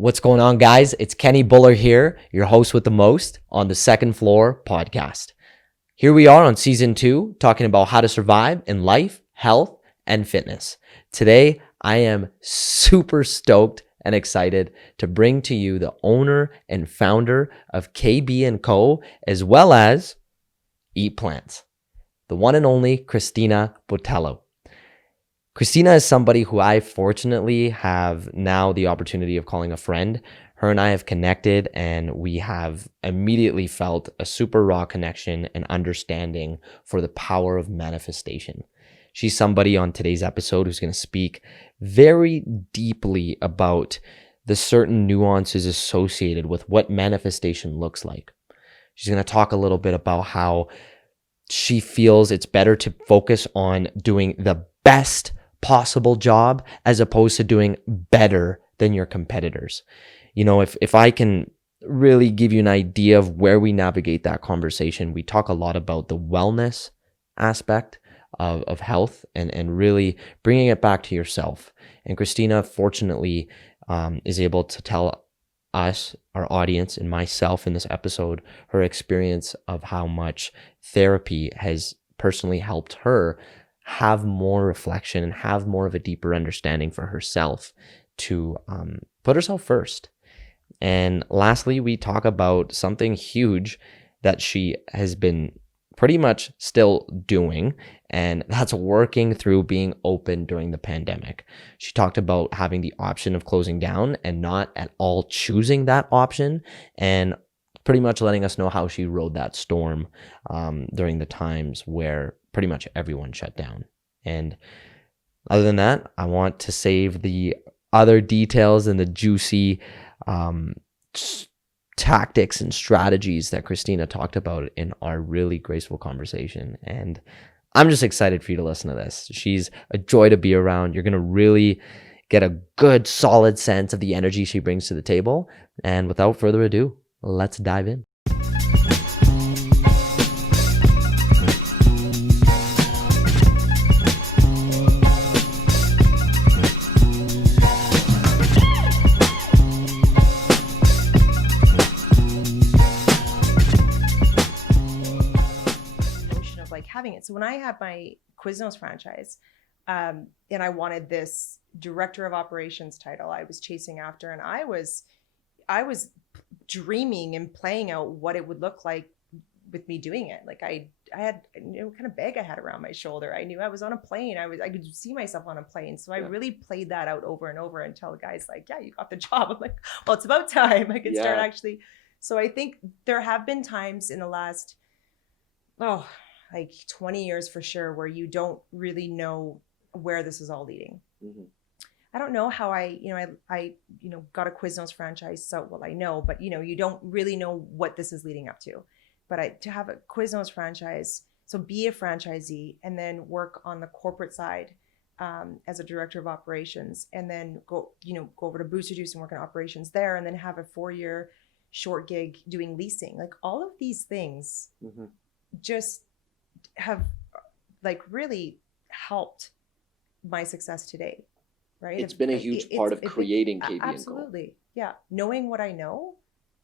What's going on, guys? It's Kenny Buller here, your host with the most on the Second Floor podcast. Here we are on season 2, talking about how to survive in life, health, and fitness. Today, I am super stoked and excited to bring to you the owner and founder of KB & Co, as well as Eat Plants, the one and only Kristina Bothelo. Kristina is somebody who I fortunately have now the opportunity of calling a friend. Her and I have connected, and we have immediately felt a super raw connection and understanding for the power of manifestation. She's somebody on today's episode who's going to speak very deeply about the certain nuances associated with what manifestation looks like. She's going to talk a little bit about how she feels it's better to focus on doing the best possible job as opposed to doing better than your competitors. You know, if I can really give you an idea of where we navigate that conversation, we talk a lot about the wellness aspect of health and really bringing it back to yourself. And Kristina, fortunately, is able to tell us, our audience, and myself in this episode, her experience of how much therapy has personally helped her have more reflection and have more of a deeper understanding for herself to put herself first. And lastly, we talk about something huge that she has been pretty much still doing, and that's working through being open during the pandemic. She talked about having the option of closing down and not at all choosing that option, and pretty much letting us know how she rode that storm during the times where pretty much everyone shut down. And other than that, I want to save the other details and the juicy tactics and strategies that Kristina talked about in our really graceful conversation. And I'm just excited for you to listen to this. She's a joy to be around. You're going to really get a good, solid sense of the energy she brings to the table. And without further ado, let's dive in. Having it. So when I had my Quiznos franchise, and I wanted this director of operations title, I was chasing after, and I was dreaming and playing out what it would look like with me doing it. Like I had, what kind of bag I had around my shoulder. I knew I was on a plane. I could see myself on a plane. So I really played that out over and over until the guy's like, yeah, you got the job. I'm like, well, it's about time I could start actually. So I think there have been times in the last, like 20 years for sure, where you don't really know where this is all leading. Mm-hmm. I don't know how I got a Quiznos franchise. So, well, I know, but you don't really know what this is leading up to. But to have a Quiznos franchise, so be a franchisee and then work on the corporate side as a director of operations, and then go over to Booster Juice and work in operations there, and then have a 4-year short gig doing leasing. Like all of these things just have like really helped my success today, right? It's been a huge part of creating KB & Co. Absolutely. Yeah. Knowing what I know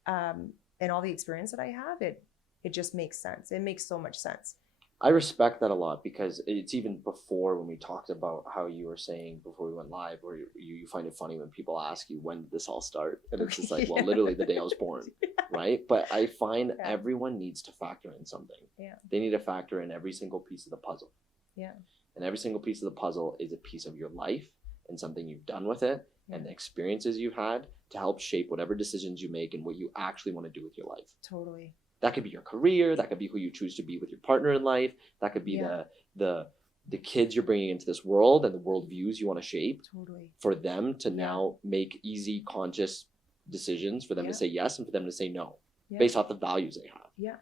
and all the experience that I have, it just makes sense. It makes so much sense. I respect that a lot, because it's even before when we talked about how you were saying before we went live, where you find it funny when people ask you, when did this all start? And it's just like, well, literally the day I was born, right? But I find everyone needs to factor in something. Yeah. They need to factor in every single piece of the puzzle. Yeah. And every single piece of the puzzle is a piece of your life and something you've done with it and the experiences you've had to help shape whatever decisions you make and what you actually want to do with your life. Totally. That could be your career. That could be who you choose to be with your partner in life. That could be the kids you're bringing into this world and the world views you want to shape. Totally. For them to now make easy, conscious decisions, for them to say yes and for them to say no, based off the values they have. Yeah.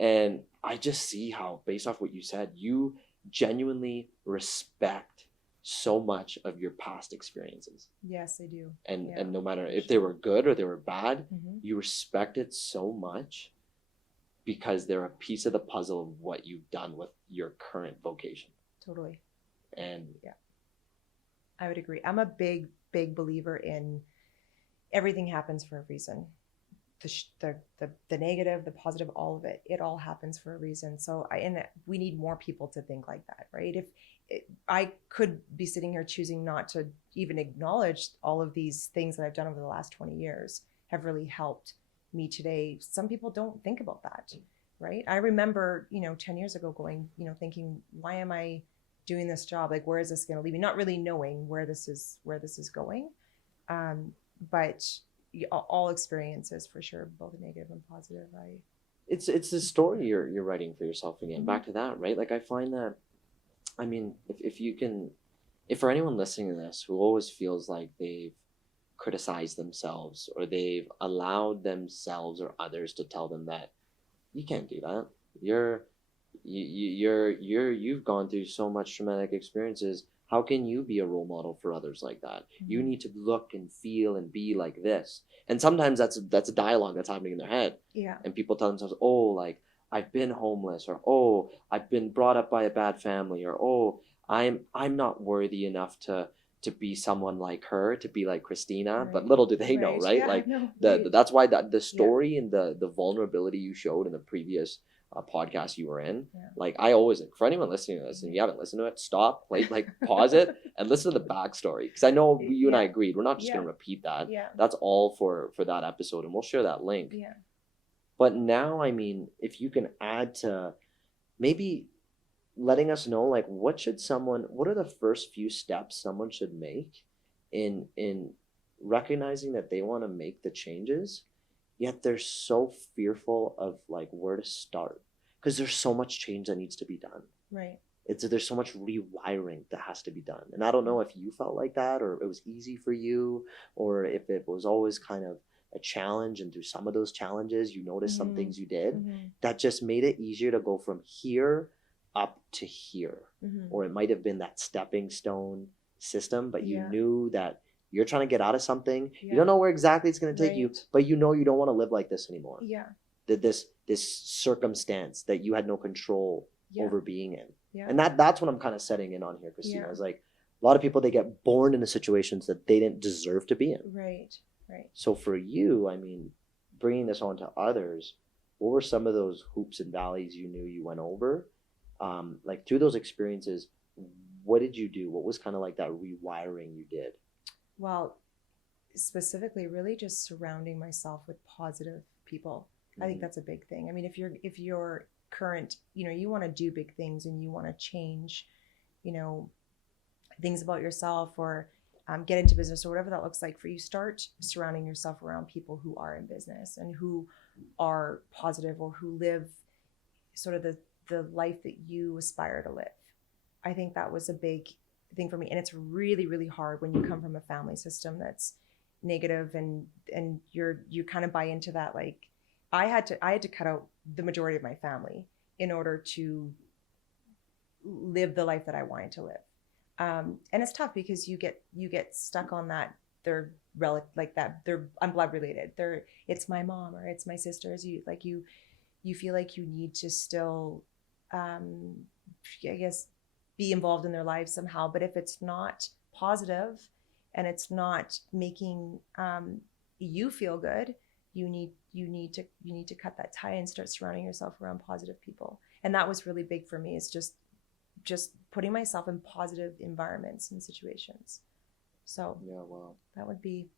And I just see how, based off what you said, you genuinely respect so much of your past experiences. Yes, I do. And no matter if they were good or they were bad, you respect it so much, because they're a piece of the puzzle of what you've done with your current vocation. Totally. And I would agree. I'm a big believer in everything happens for a reason. The negative, the positive, all of it, it all happens for a reason. So we need more people to think like that, right? I could be sitting here choosing not to even acknowledge all of these things that I've done over the last 20 years have really helped me today. Some people don't think about that, right? I remember, 10 years ago going, thinking, why am I doing this job? Like, where is this going to lead me? Not really knowing where this is going. But all experiences for sure, both negative and positive. It's the story you're writing for yourself again. Mm-hmm. Back to that, right? Like I find that, I mean, if for anyone listening to this who always feels like they've criticized themselves or they've allowed themselves or others to tell them that you can't do that, you've gone through so much traumatic experiences. How can you be a role model for others like that? Mm-hmm. You need to look and feel and be like this. And sometimes that's a dialogue that's happening in their head. Yeah. And people tell themselves, oh, like I've been homeless, or oh, I've been brought up by a bad family, or oh, I'm not worthy enough to be someone like her, to be like Kristina. Right. But little do they know, right? Yeah, like that's why the story and the vulnerability you showed in the previous podcast you were in, like I always, for anyone listening to this and you haven't listened to it, stop, pause it and listen to the backstory, because I know you and I agreed we're not just going to repeat that. That's all for that episode, and we'll share that link. But now, I mean, if you can add to maybe letting us know, like what are the first few steps someone should make in recognizing that they want to make the changes, yet they're so fearful of like where to start, because there's so much change that needs to be done. Right. There's so much rewiring that has to be done. And I don't know if you felt like that, or it was easy for you, or if it was always kind of a challenge, and through some of those challenges you noticed some things you did that just made it easier to go from here up to here. Or it might have been that stepping stone system, but you knew that you're trying to get out of something. You don't know where exactly it's going to take you, but you don't want to live like this anymore. This circumstance that you had no control over being in. And that's what I'm kind of setting in on here, Kristina. Is like a lot of people, they get born into situations that they didn't deserve to be in. Right. So for you, I mean, bringing this on to others, what were some of those hoops and valleys you knew you went over? Like through those experiences, what did you do? What was kind of like that rewiring you did? Well, specifically, really just surrounding myself with positive people. I think that's a big thing. I mean, if you're current, you want to do big things and you want to change, things about yourself, or get into business, or whatever that looks like for you, start surrounding yourself around people who are in business and who are positive, or who live sort of the life that you aspire to live. I think that was a big thing for me. And it's really, really hard when you come from a family system that's negative, and you kind of buy into that. Like I had to cut out the majority of my family in order to live the life that I wanted to live. And it's tough because you get stuck on that. They're like that. I'm blood related. It's my mom or it's my sisters. You feel like you need to still, I guess, be involved in their lives somehow. But if it's not positive and it's not making you feel good, you need to cut that tie and start surrounding yourself around positive people. And that was really big for me. Is just putting myself in positive environments and situations. So that would be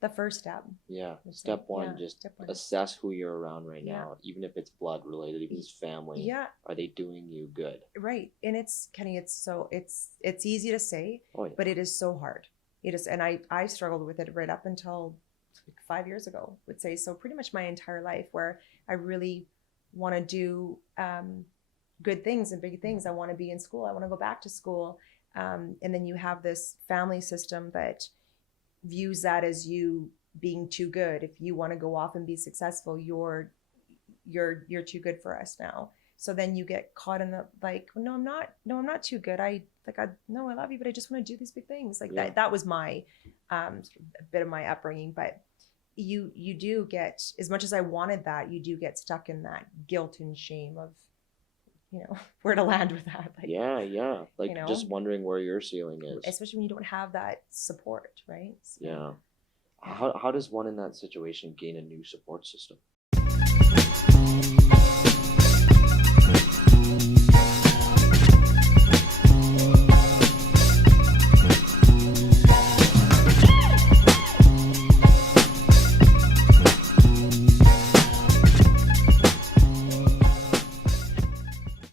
the first step. Step one, assess who you're around right now, even if it's blood related, even if it's family. Are they doing you good? Right. And it's Kenny, it's easy to say, but it is so hard. It is, and I struggled with it right up until 5 years ago, I would say. So pretty much my entire life, where I really want to do good things and big things. I want to be in school. I want to go back to school. And then you have this family system that views that as you being too good. If you want to go off and be successful, you're too good for us now. So then you get caught in the no, I'm not too good. I love you, but I just want to do these big things. That was my a bit of my upbringing. But you do get, as much as I wanted that, you do get stuck in that guilt and shame of where to land with that. Just wondering where your ceiling is, especially when you don't have that support, right? So. How does one in that situation gain a new support system?